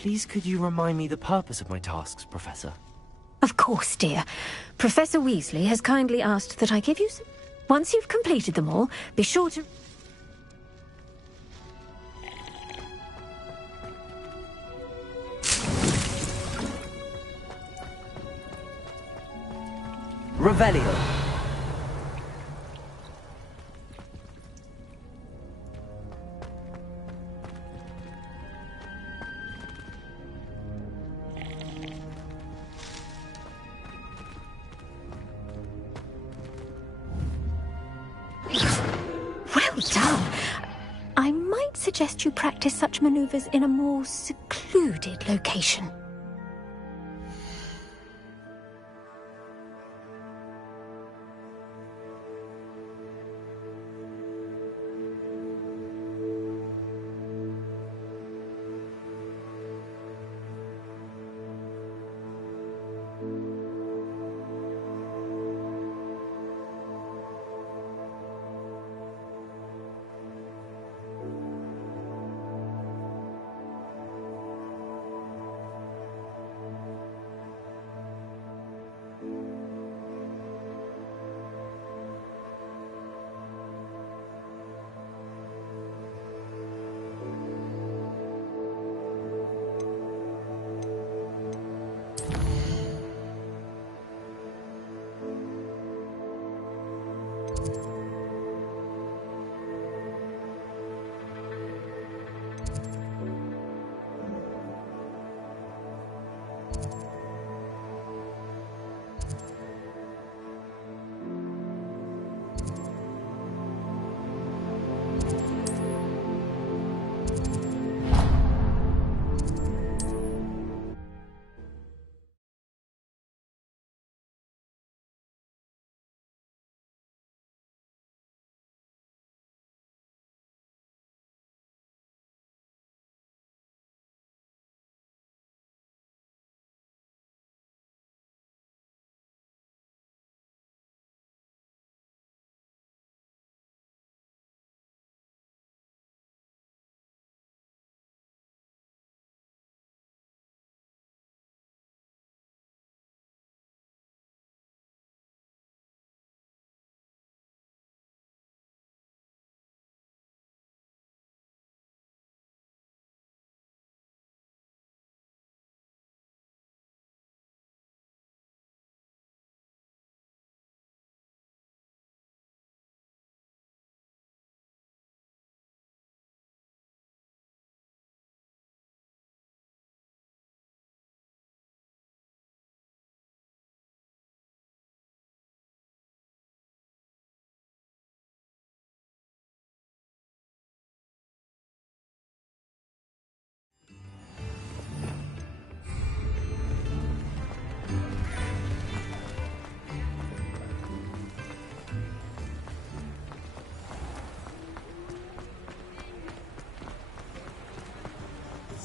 Please could you remind me the purpose of my tasks, Professor? Of course, dear. Professor Weasley has kindly asked that I give you some... Once you've completed them all, be sure to... Revelio. Well done. I might suggest you practice such maneuvers in a more secluded location.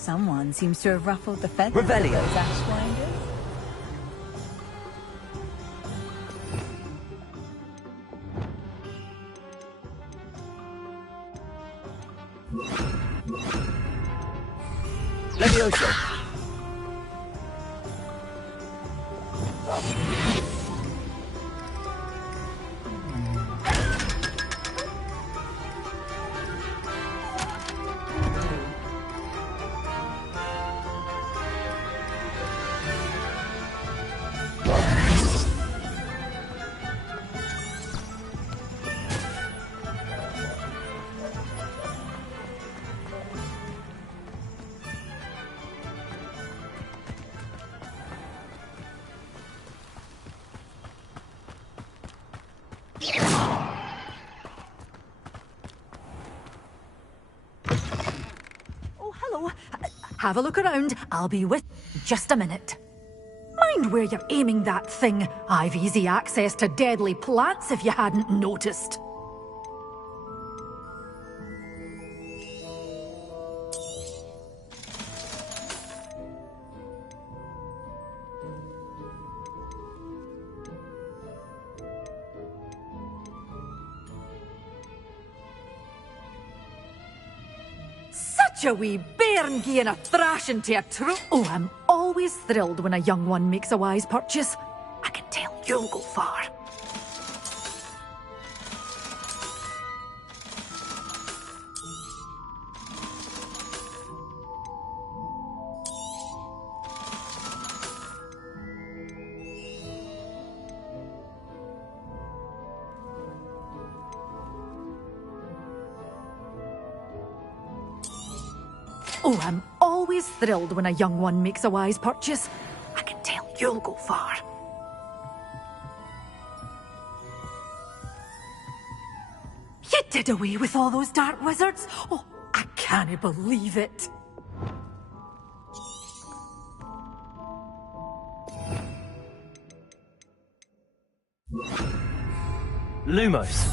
Someone seems to have ruffled the feathers of Revelio. those ashwinders. Levioso. Oh, hello. Have a look around. I'll be with you in just a minute. Mind where you're aiming that thing. I've easy access to deadly plants if you hadn't noticed. Such a wee bairn gieing a thrashing to a Oh, I'm always thrilled when a young one makes a wise purchase. I can tell you'll go far. Oh, I'm always thrilled when a young one makes a wise purchase. I can tell you'll go far. You did away with all those dark wizards? Oh, I can't believe it. Lumos.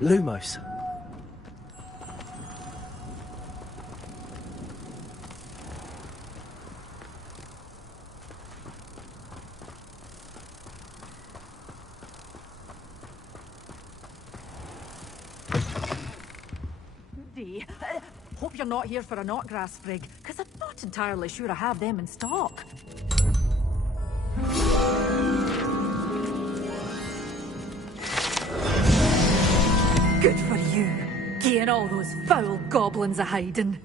Lumos. Hope you're not here for a knotgrass sprig, because I'm not entirely sure I have them in stock. Good for you, getting all those foul goblins a hiding.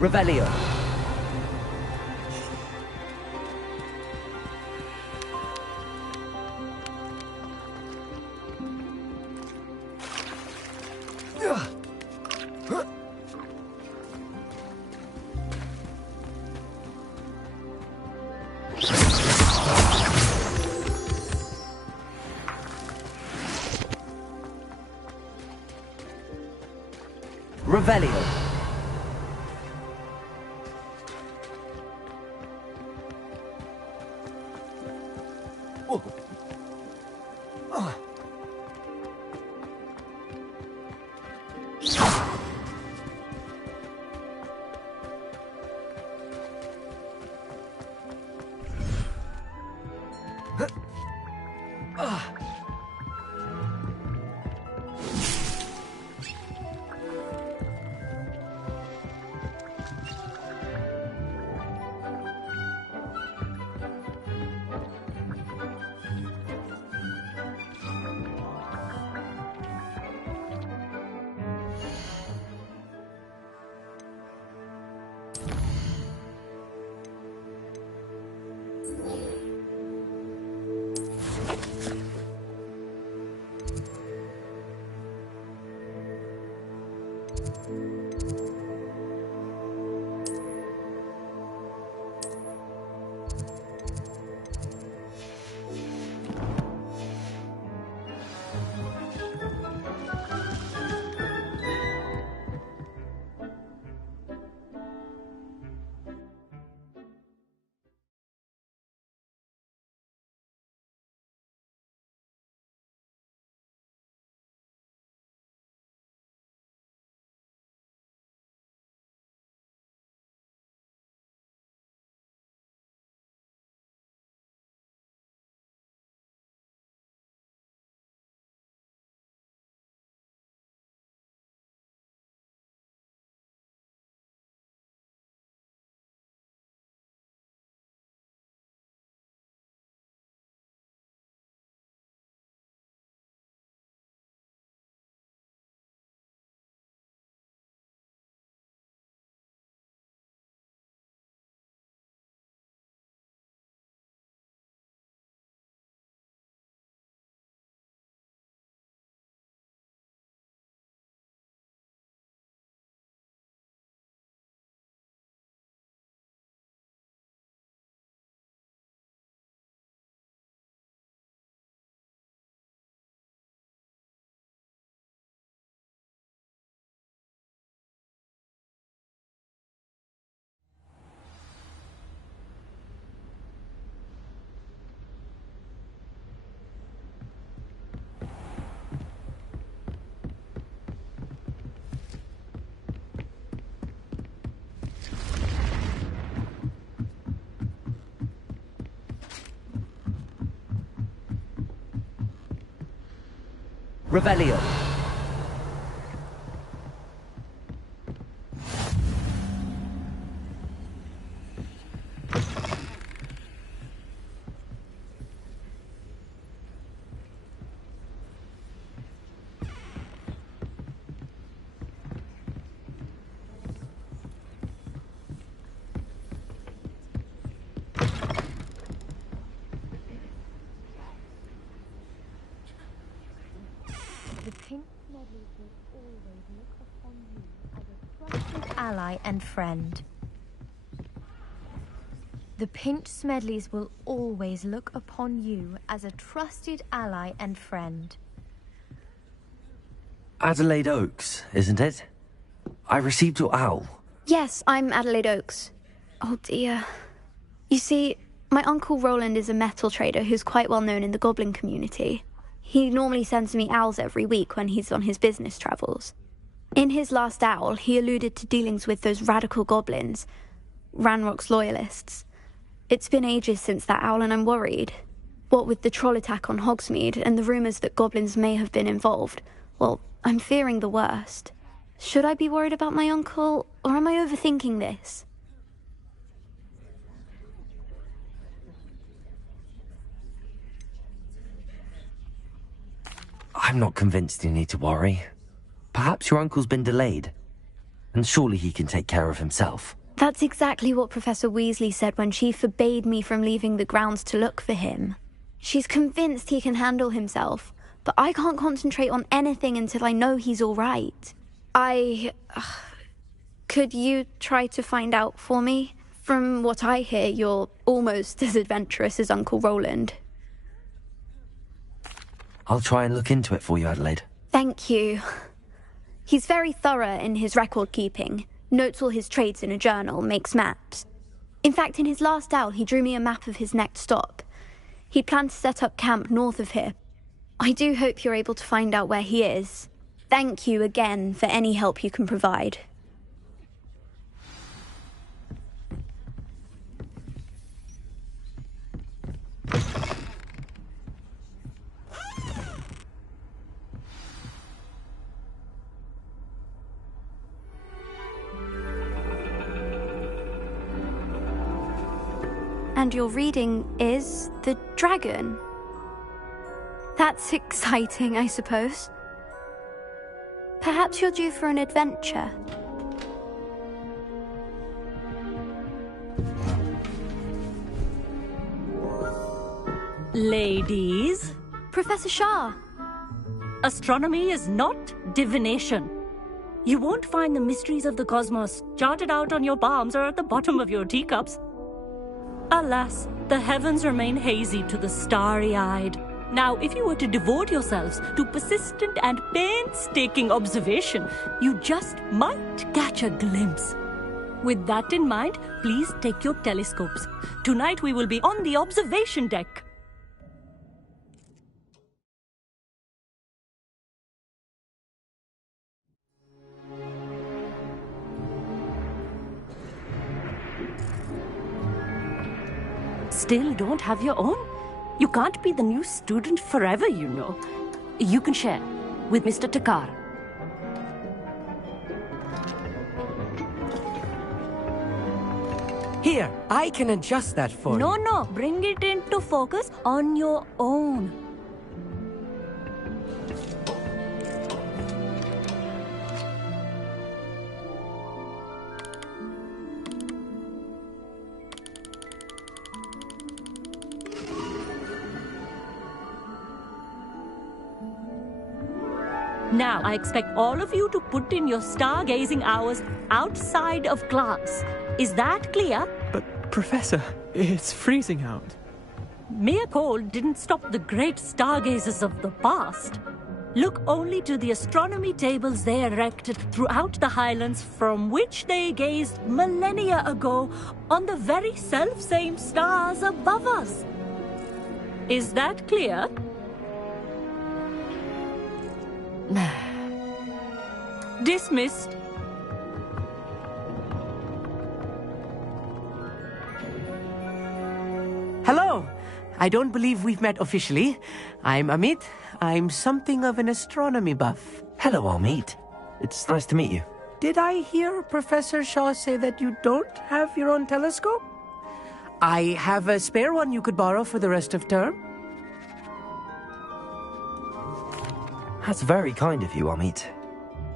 Revelio. Revelio. Revelio. Ally and friend. The Pinch Smedleys will always look upon you as a trusted ally and friend. Adelaide Oaks, isn't it? I received your owl. Yes, I'm Adelaide Oaks. Oh dear. You see, my Uncle Roland is a metal trader who's quite well known in the goblin community. He normally sends me owls every week when he's on his business travels. In his last owl, he alluded to dealings with those radical goblins, Ranrock's loyalists. It's been ages since that owl and I'm worried. What with the troll attack on Hogsmeade and the rumours that goblins may have been involved, well, I'm fearing the worst. Should I be worried about my uncle, or am I overthinking this? I'm not convinced you need to worry. Perhaps your uncle's been delayed. And surely he can take care of himself. That's exactly what Professor Weasley said when she forbade me from leaving the grounds to look for him. She's convinced he can handle himself, but I can't concentrate on anything until I know he's all right. Could you try to find out for me? From what I hear, you're almost as adventurous as Uncle Roland. I'll try and look into it for you, Adelaide. Thank you. He's very thorough in his record keeping, notes all his trades in a journal, makes maps. In fact, in his last owl, he drew me a map of his next stop. He planned to set up camp north of here. I do hope you're able to find out where he is. Thank you again for any help you can provide. And your reading is The Dragon. That's exciting, I suppose. Perhaps you're due for an adventure. Ladies, Professor Shah. astronomy is not divination. You won't find the mysteries of the cosmos charted out on your palms or at the bottom of your teacups. Alas, the heavens remain hazy to the starry-eyed. Now, if you were to devote yourselves to persistent and painstaking observation, you just might catch a glimpse. With that in mind, please take your telescopes. Tonight we will be on the observation deck. Still don't have your own? You can't be the new student forever, you know. You can share with Mr. Takar. Here, I can adjust that for you. No, bring it into focus on your own. Now, I expect all of you to put in your stargazing hours outside of class. Is that clear? But, Professor, it's freezing out. Mere cold didn't stop the great stargazers of the past. Look only to the astronomy tables they erected throughout the Highlands from which they gazed millennia ago on the very self-same stars above us. Is that clear? Dismissed. Hello! I don't believe we've met officially. I'm Amit. I'm something of an astronomy buff. Hello, Amit. It's nice to meet you. Did I hear Professor Shaw say that you don't have your own telescope? I have a spare one you could borrow for the rest of term. That's very kind of you, Amit.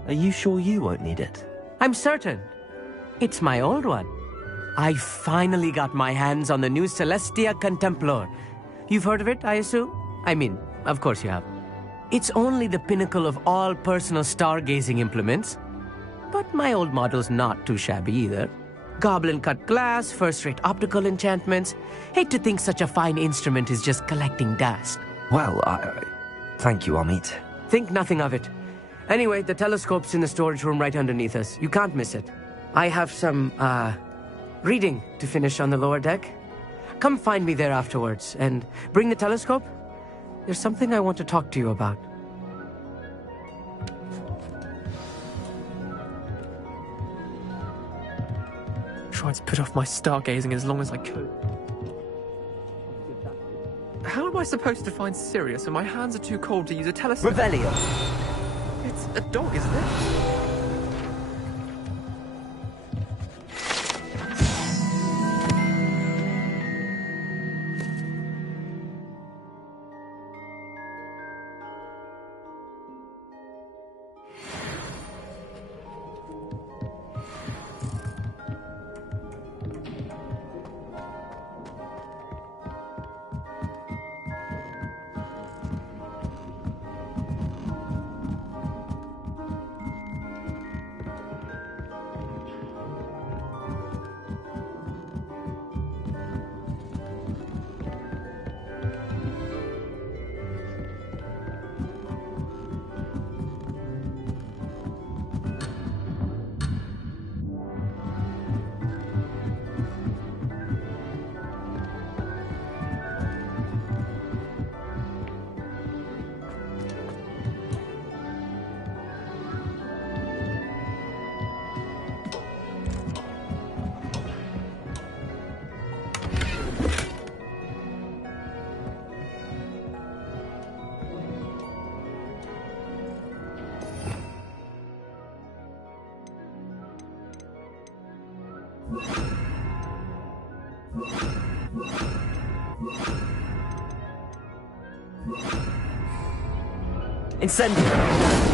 Are you sure you won't need it? I'm certain. It's my old one. I finally got my hands on the new Celestia Contemplar. You've heard of it, I assume? I mean, of course you have. It's only the pinnacle of all personal stargazing implements. But my old model's not too shabby either. Goblin-cut glass, first-rate optical enchantments. Hate to think such a fine instrument is just collecting dust. Well, thank you, Amit. Think nothing of it. Anyway, the telescope's in the storage room right underneath us. You can't miss it. I have some, reading to finish on the lower deck. Come find me there afterwards, and bring the telescope. There's something I want to talk to you about. Tried to put off my stargazing as long as I could. How am I supposed to find Sirius when my hands are too cold to use a telescope? Revelio. It's a dog, isn't it? Incendio!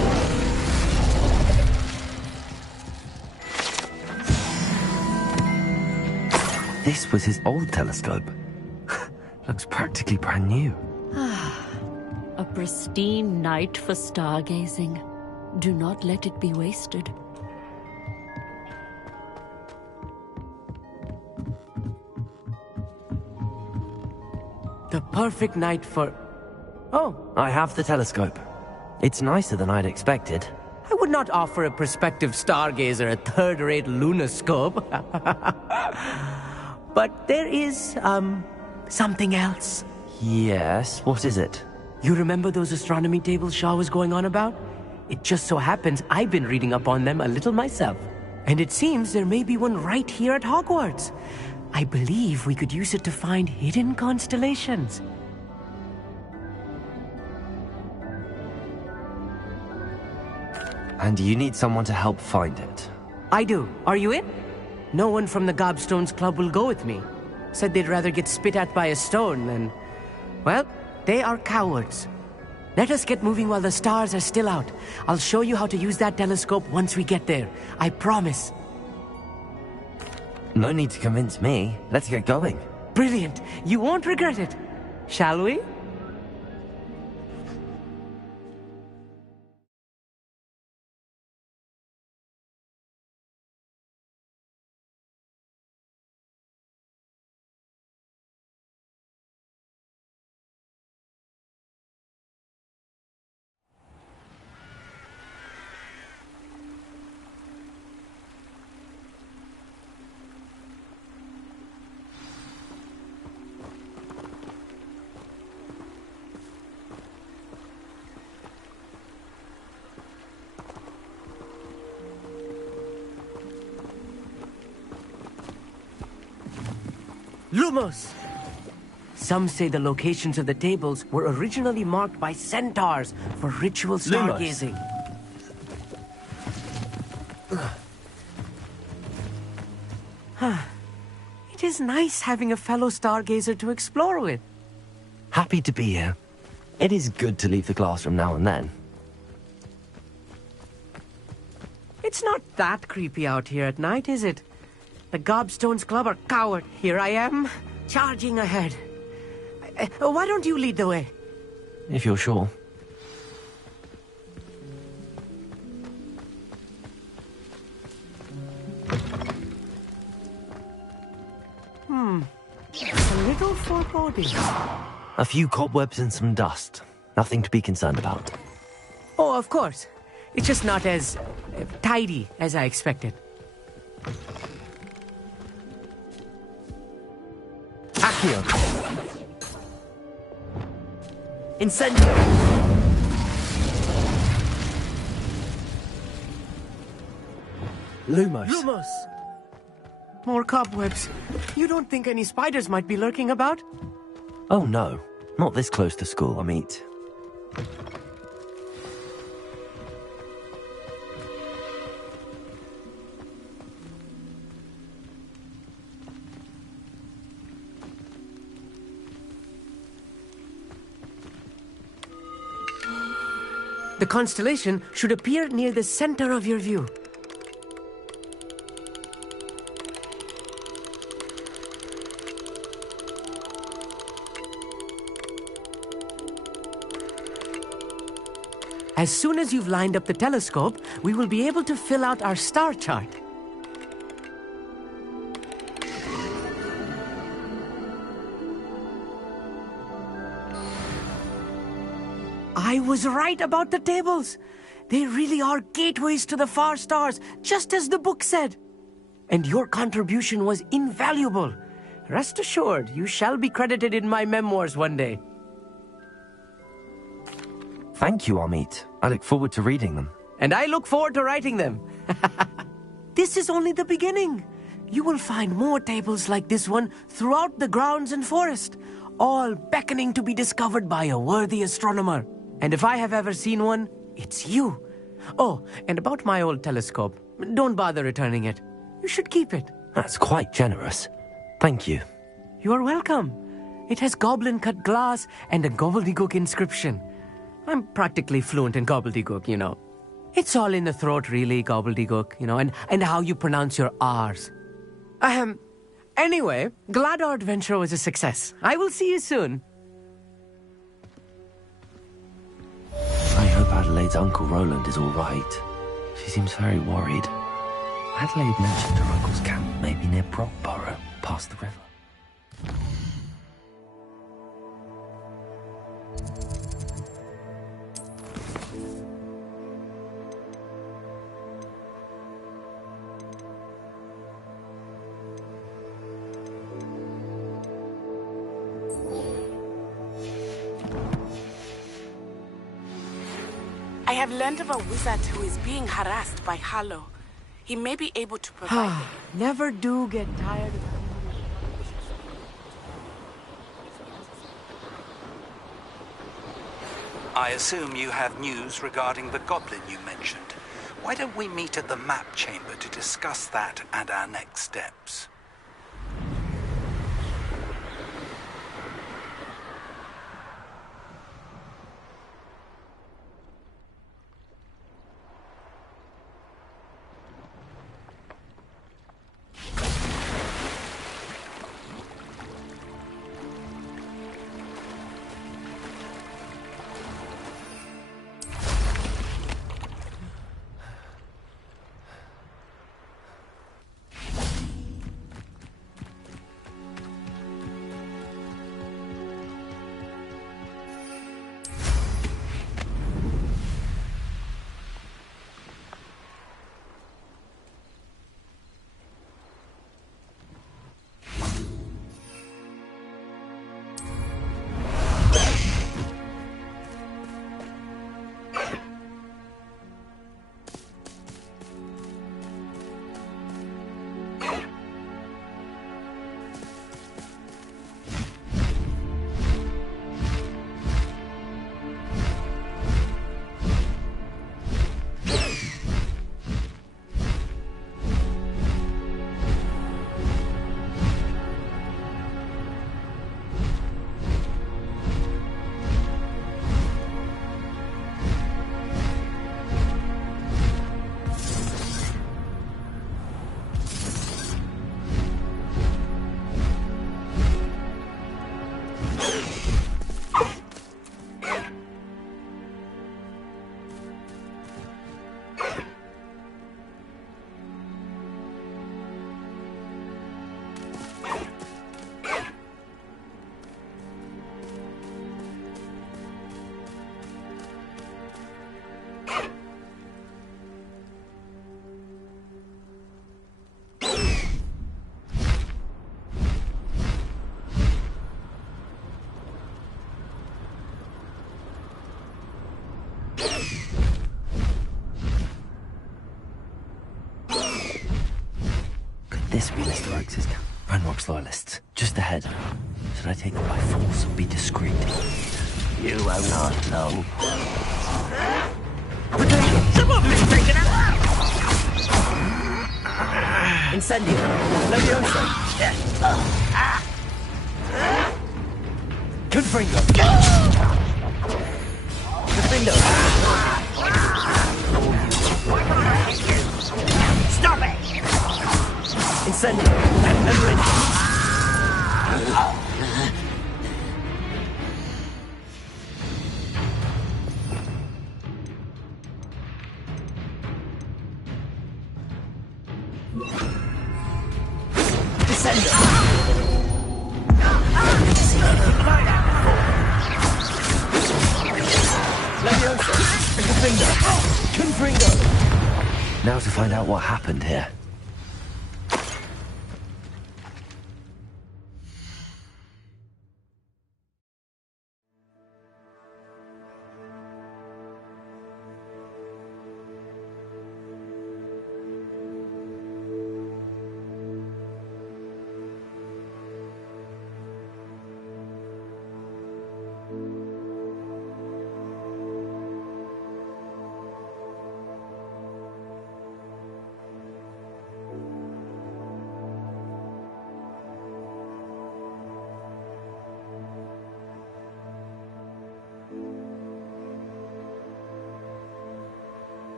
This was his old telescope. Looks practically brand new. A pristine night for stargazing. Do not let it be wasted. The perfect night for... Oh, I have the telescope. It's nicer than I'd expected. I would not offer a prospective stargazer a third-rate lunoscope. But there is, something else. Yes, what is it? You remember those astronomy tables Shaw was going on about? It just so happens I've been reading up on them a little myself. And it seems there may be one right here at Hogwarts. I believe we could use it to find hidden constellations. And you need someone to help find it. I do. Are you in? No one from the Gobstones Club will go with me. Said they'd rather get spit at by a stone than... Well, they are cowards. Let us get moving while the stars are still out. I'll show you how to use that telescope once we get there. I promise. No need to convince me. Let's get going. Brilliant. You won't regret it. Shall we? Lumos! Some say the locations of the tables were originally marked by centaurs for ritual stargazing. It is nice having a fellow stargazer to explore with. Happy to be here. It is good to leave the classroom now and then. It's not that creepy out here at night, is it? The Gobstones Club are coward. Here I am, charging ahead. Why don't you lead the way? If you're sure. A little foreboding. A few cobwebs and some dust. Nothing to be concerned about. Oh, of course. It's just not as tidy as I expected. Accio! Incendio! Lumos. Lumos! More cobwebs. You don't think any spiders might be lurking about? Oh no, not this close to school, Amit. The constellation should appear near the center of your view. As soon as you've lined up the telescope, we will be able to fill out our star chart. I was right about the tables. They really are gateways to the far stars, just as the book said. And your contribution was invaluable. Rest assured, you shall be credited in my memoirs one day. Thank you, Amit. I look forward to reading them. And I look forward to writing them. This is only the beginning. You will find more tables like this one throughout the grounds and forest, all beckoning to be discovered by a worthy astronomer. And if I have ever seen one, it's you. Oh, and about my old telescope, don't bother returning it. You should keep it. That's quite generous. Thank you. You are welcome. It has goblin-cut glass and a gobbledygook inscription. I'm practically fluent in gobbledygook, you know. It's all in the throat, really, gobbledygook, you know, and how you pronounce your R's. Anyway, glad our adventure was a success. I will see you soon. I hope Adelaide's Uncle Roland is all right. She seems very worried. Adelaide mentioned her uncle's camp may be near Brockborough, past the river. I have learned of a wizard who is being harassed by Harlow. He may be able to provide it. Never do get tired of... I assume you have news regarding the goblin you mentioned. Why don't we meet at the map chamber to discuss that and our next steps? This be Mr. Oakes' camp. Ranrock's loyalists. Just ahead. Should I take them by force and be discreet? You will not know. Incendio! Levioso! Confringo! Defendo! Stop it! Incendio! Memorandum! Now to find out what happened here.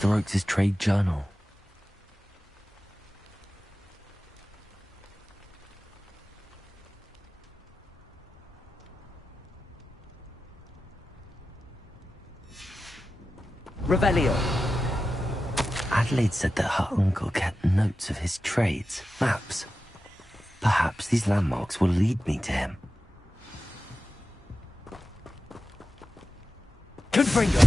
Mr. Oakes' trade journal. Revelio. Adelaide said that her uncle kept notes of his trades, maps. Perhaps these landmarks will lead me to him. Confringo.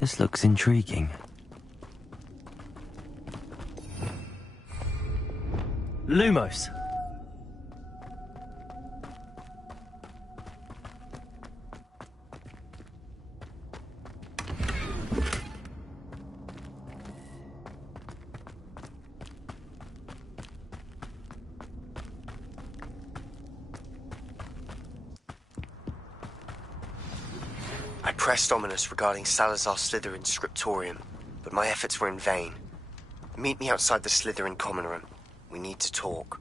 This looks intriguing. Lumos. I pressed Ominous regarding Salazar Slytherin's scriptorium, but my efforts were in vain. Meet me outside the Slytherin common room. We need to talk.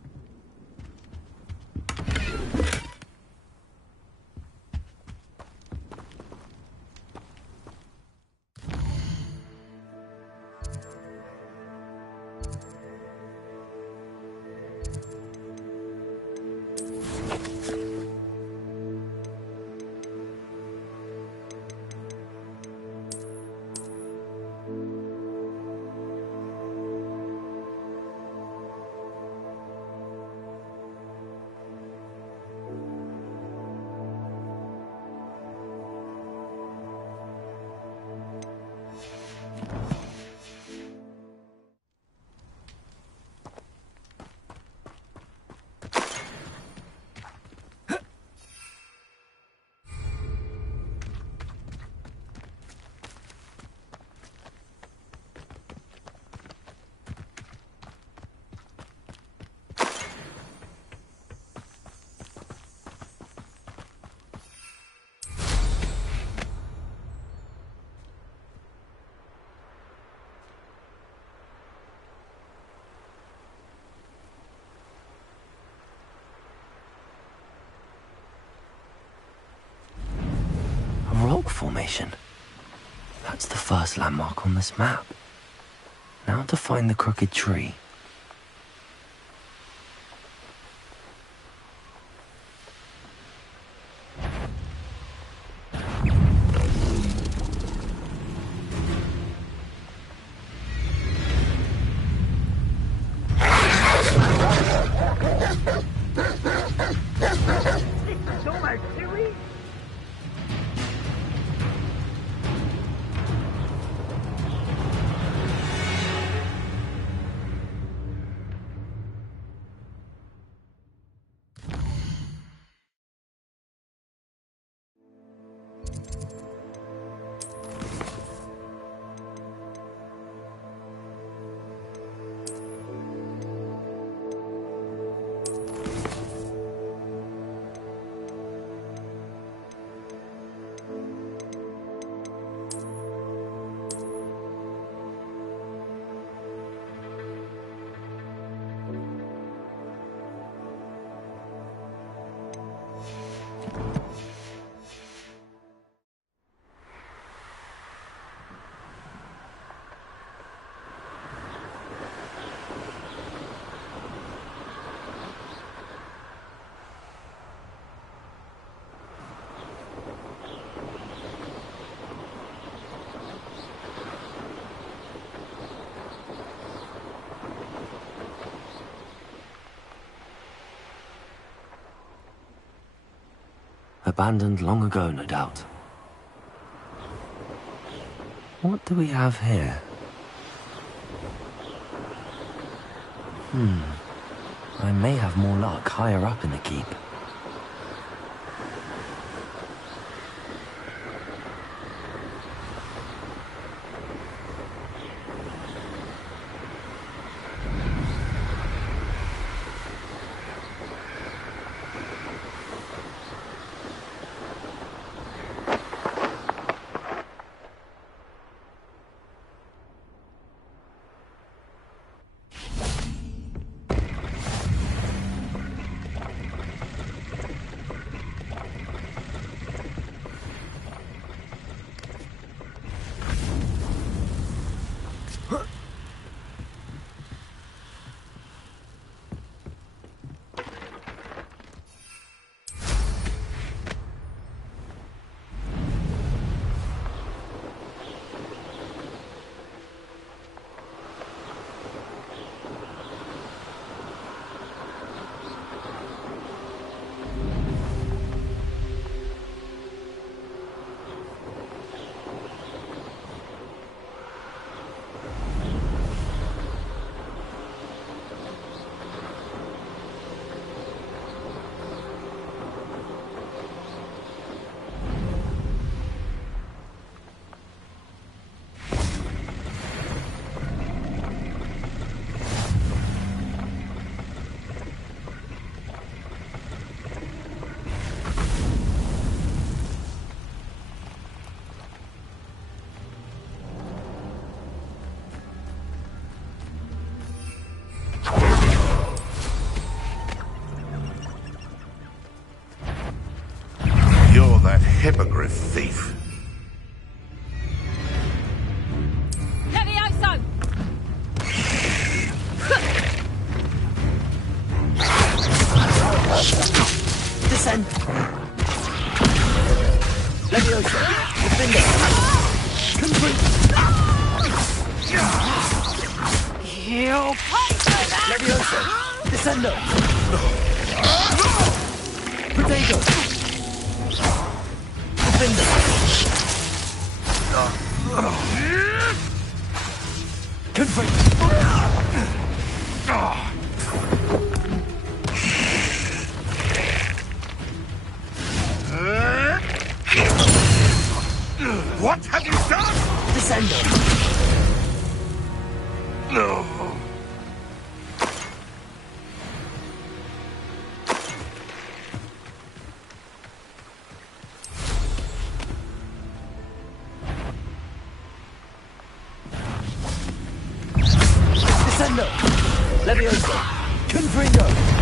Rock formation. That's the first landmark on this map. Now to find the crooked tree. Abandoned long ago, no doubt. What do we have here? I may have more luck higher up in the keep. thief! Levioso! Descend! Levioso! Defender! Complete! You'll pay for that! Levioso! Descendo! Potato! Defender! Confront! What have you done? Descendo! No. Descendo! Levioso! Confringo!